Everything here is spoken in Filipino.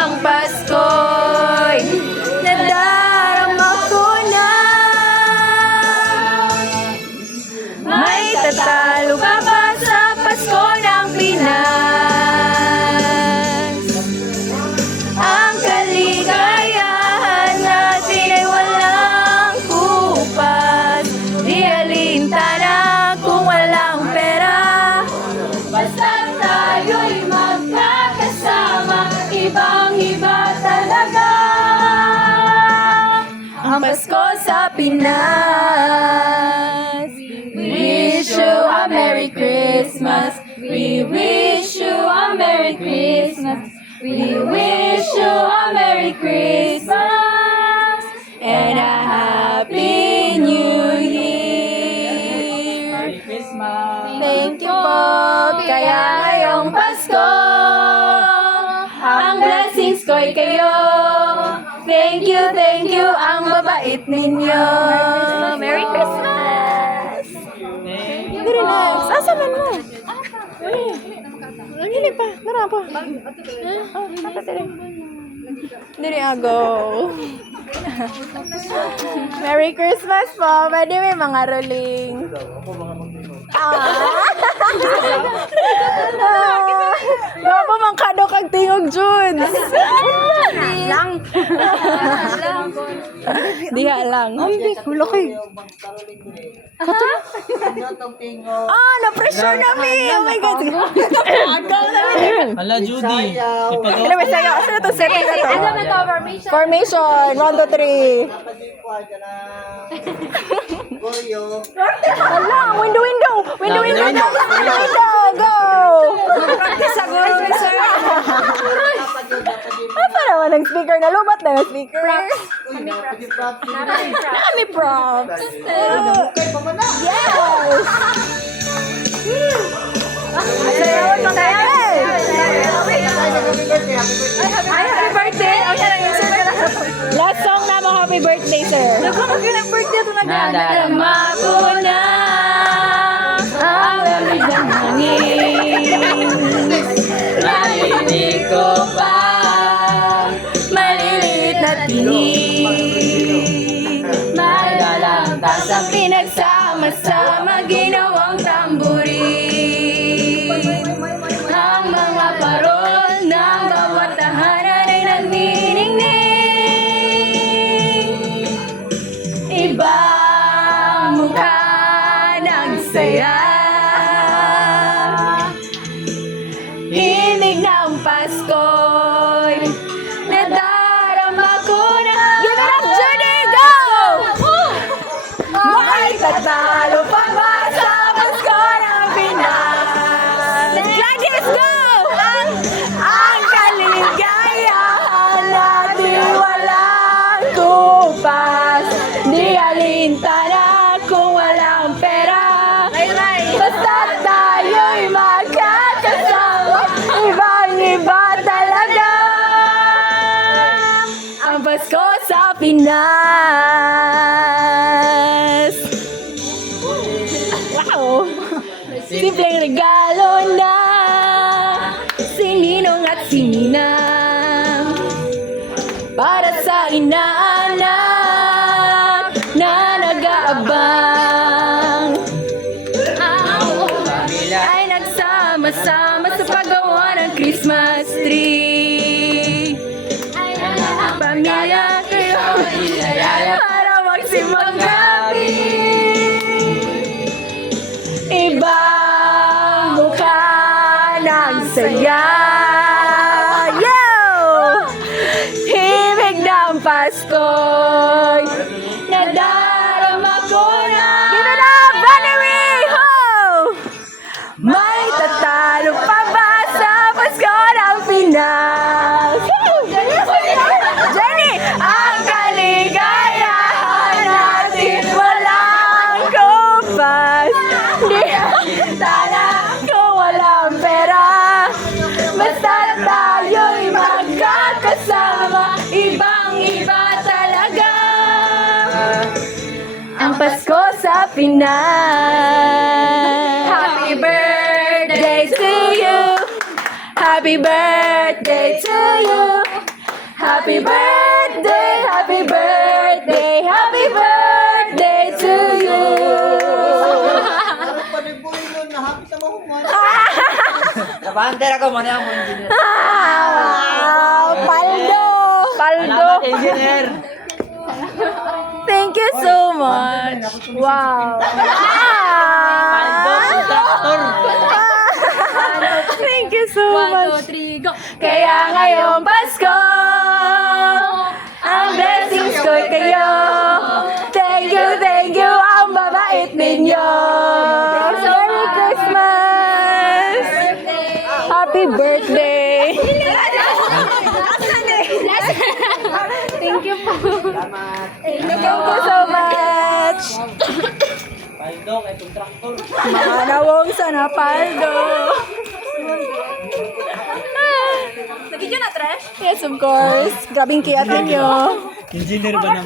ang Pasko'y nadarama ko na. May tatalo pa ba sa Pasko ng Pinas? Ang kaligayahan natin ay walang kupas. Di alintana kung walang pera. Basta tayo'y magkakasama, ibang-iba talaga ang Pasko sa Pinas. We wish you a Merry Christmas. We wish you a Merry Christmas. We wish you a Merry Christmas and a Happy New Year. Merry Christmas! Thank you po. Kaya ngayong Pasko, ang blessings ko'y kayo. Thank you, ang babait ninyo. Merry Christmas! Diri next. Asa man mo? Dili pa. Dara pa. Diri ago. Merry Christmas po. Pwede may mga rolling. Gwapo mang kado kag tingog Jun. Lang. Diha lang. Ay, kulo kay. Na-pressure na mi. Oh my God. Agaw na mi. Hala, Judy. Ano ba sa'yo? Asa na to? Setting na to? Formation. 1, 2, 3. Hala, window. Go! Practice sa guru, sir. Asa naman ang speaker? Nalubat na ng speaker. Kami props. Yes! Sayawan mo tayo. Happy birthday! Last song na mo, happy birthday, sir. Birthday ito nadama ko na ang lamig ng hangin. Narinig ko pa maliliit na tinig. Malalampas ang pinagsama-sama ginawang tamburin. Ang mga parol ng bawat tahanan ay nagniningning. Ibang mukha nagsaya. Himig ng Pasko'y nadarama ko na. Give it up, Judy! Go! May tatalo pa ba sa Pasko ng Pinas? Gladys, go! Ang kaligayahan natin walang kupas. Di alintana kung walang pera. Basta tayo'y magkakasama, ibang-iba talaga ang Pasko sa Pinas. Wow! Simpleng regalo na sininong at sininang para sa inaanak na nag-aabang. Ay nagsama-sama sa paggawa ng Christmas tree. Ang pamilya kayo para magsimang gabi. Ibang mukha nagsaya. Yo! Himig ng Pasko'y nadarama ko na. Give it up, Valerie! Ho! May tatalo pa ba sa Pasko ng Pinas? Jenny! Ang kaligayahan natin walang kupas. Di sana kung walang pera. Basta tayo'y magkakasama, ibang-iba talaga ang Pasko sa Pinas. Happy birthday to you. Happy birthday to you. Happy birthday, happy birthday, happy birthday to you. Nabantera ko, mani ako engineer. Wow, Paldo. Paldo. Engineer. Thank you so much. Wow. Paldo, contractor. Thank you so much. 1, 2, 3, go! Kaya ngayong Pasko, ang blessings ko'y kayo. Thank you, ang babait ninyo. Merry Christmas! Happy birthday! Thank you po. Thank you so much! Paldo, kay contractor. Mga nawong sana paldo. Nag-video na, Tresh? Yes, of course. Grabing kiyat ninyo. Engineer ba naman?